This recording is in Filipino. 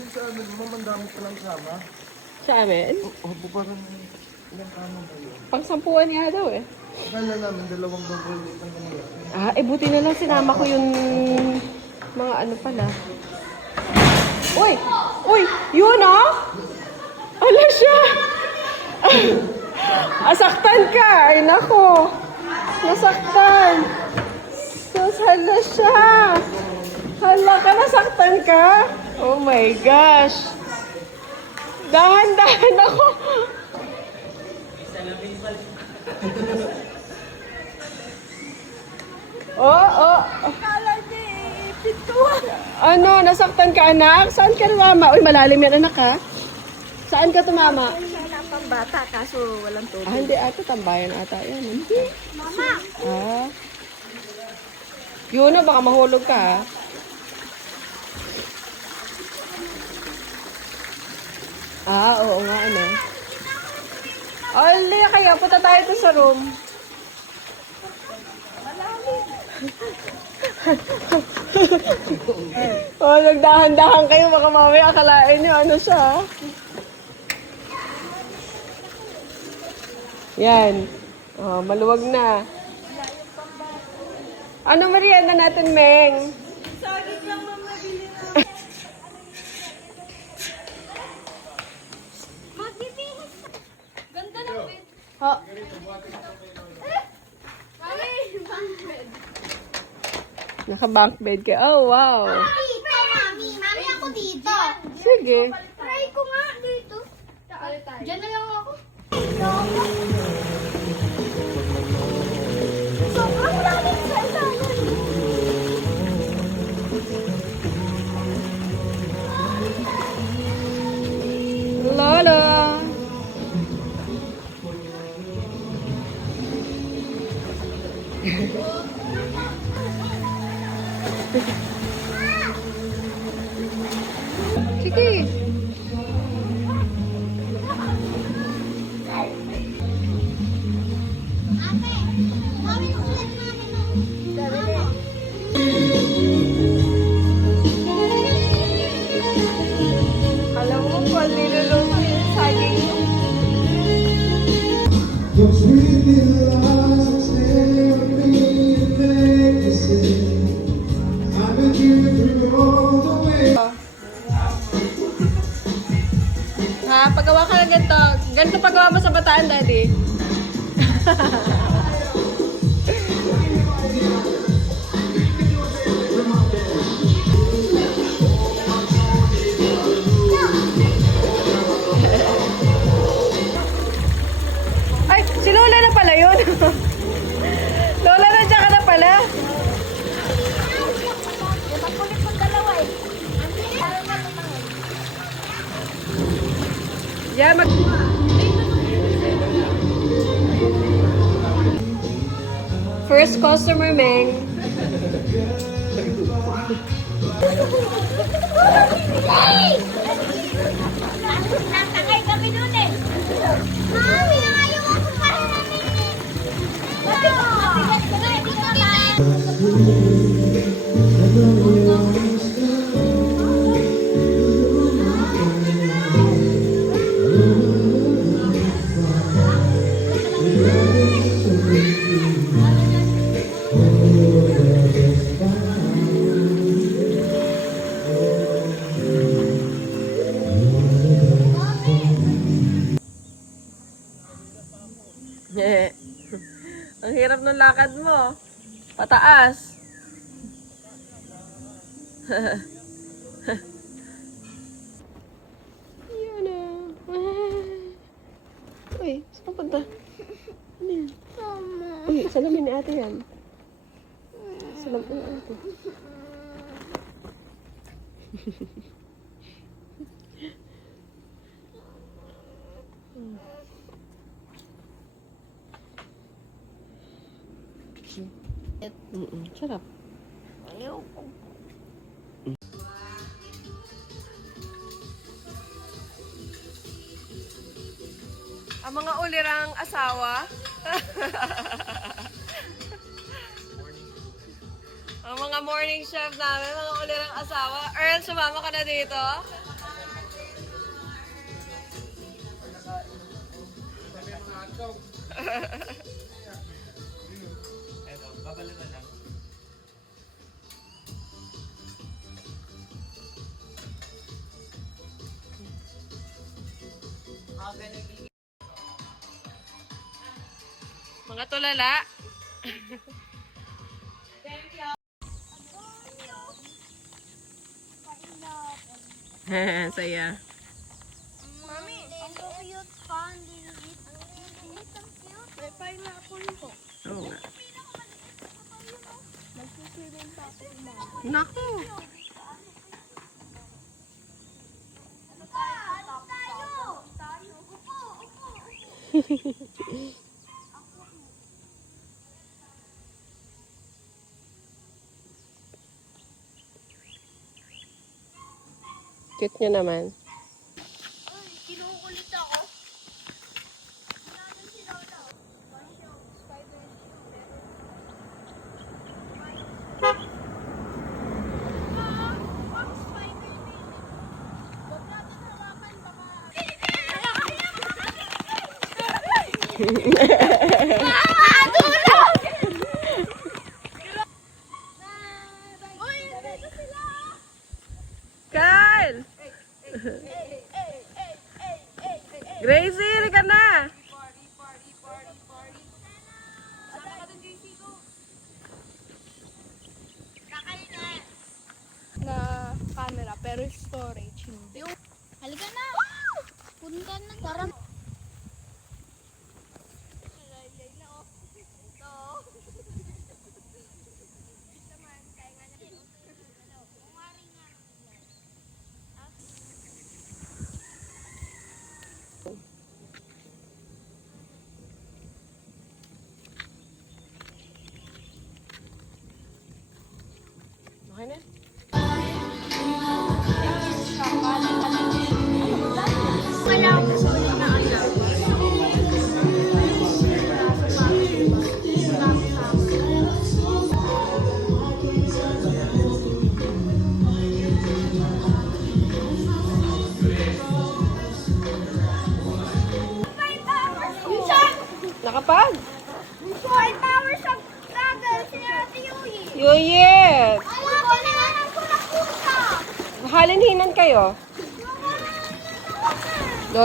Yung sa amin, mamandami pa lang sama. Sa amin? Opo, parang ilang kama ba yun? Pang-sampuan nga daw eh. Akala namin, dalawang double date ang ganyan. Ah, eh buti na lang sinama ko yung mga ano pala. Uy! Uy! Yun ah! Ala siya! Asaktan ka! Ay nako! Nasaktan! Sus, hala siya! Hala ka, nasaktan ka? Oh my gosh! Dahan-dahan ako! Oh! Kala niya pintuan. Ano, nasaktan ka anak? Saan ka tumama? Uy, malalim yan anak ha? Saan ka tumama? Wala pang bata, kaso walang tubig. Ah, hindi ata, tambayan ata yan. Hindi. Mama! Ah. Yun na, baka mahulog ka ha? Ah, oo nga ano. Oh, hindi kayo, punta tayo to sa room. Oh, nagdahan-dahan kayo, baka mamaya akalain nyo ano siya. Ha? Yan. Oh, maluwag na. Ano merienda natin, Meng? Saging lang mamabili na. Magbibihis. Ganda ng bed. Ha? Mami, bunk bed. Naka-bunk bed ka. Oh, wow. Dito, mami. Mami, ako dito. Sige. Try ko nga dito. Diyan na lang ako. Sobrang lalim sa ilalim. Lola. Sige. Mami, ulit namin. Alam mo po, niluluto yung saging mo. Those really lies tear me necklaces. I've been here through all the way. Ha, pagawa ka ng ganito. Ganito pagawa mo sa Bataan, Daddy. Ay, si Lola na pala yun. Lola, nandiyan ka na pala. Makulit pang dalawa eh. Ang bilis. Ayaw na tumangin. Yeah, First customer, Meng. Nasakay kami dun eh. Mami, ayaw ako para namin eh. Mabigat ka na, hindi ka kaya. Ang hirap ng lakad mo. Pataas. Yun na. Uy, saan punta? Ano yan? Uy, salamin ni ate yan. Salamin ni ate. Sarap. Ayaw ko. Ang mga ulirang asawa. Ang mga morning chef namin, mga ulirang asawa. Earl, sumama ka na dito. Eto, babalatan lang. Mga tulala. Saya. Mami, ang cute pa. Ang lilit. Ang cute. May pineapple po. Oo nga. Magsuswimming pa ako. Naku. Ano tayo? Upo, upo. Cute niya naman. Ay, kinukulit ako. Wala na si Lola. Parang siya, spider Pang spider Huwag natin hawakan, baka... Tulong! Uy, dito sila! Kyle! Gracie, halika na! Na camera pero storage hindi. Halika na. Punta na. Tara. Okay na? Wala akong sulit na alam. Nakapag? 5 hours of struggle si Ate Yui. Yes! Alam ko na ng kulakusa. Halinhinan kayo.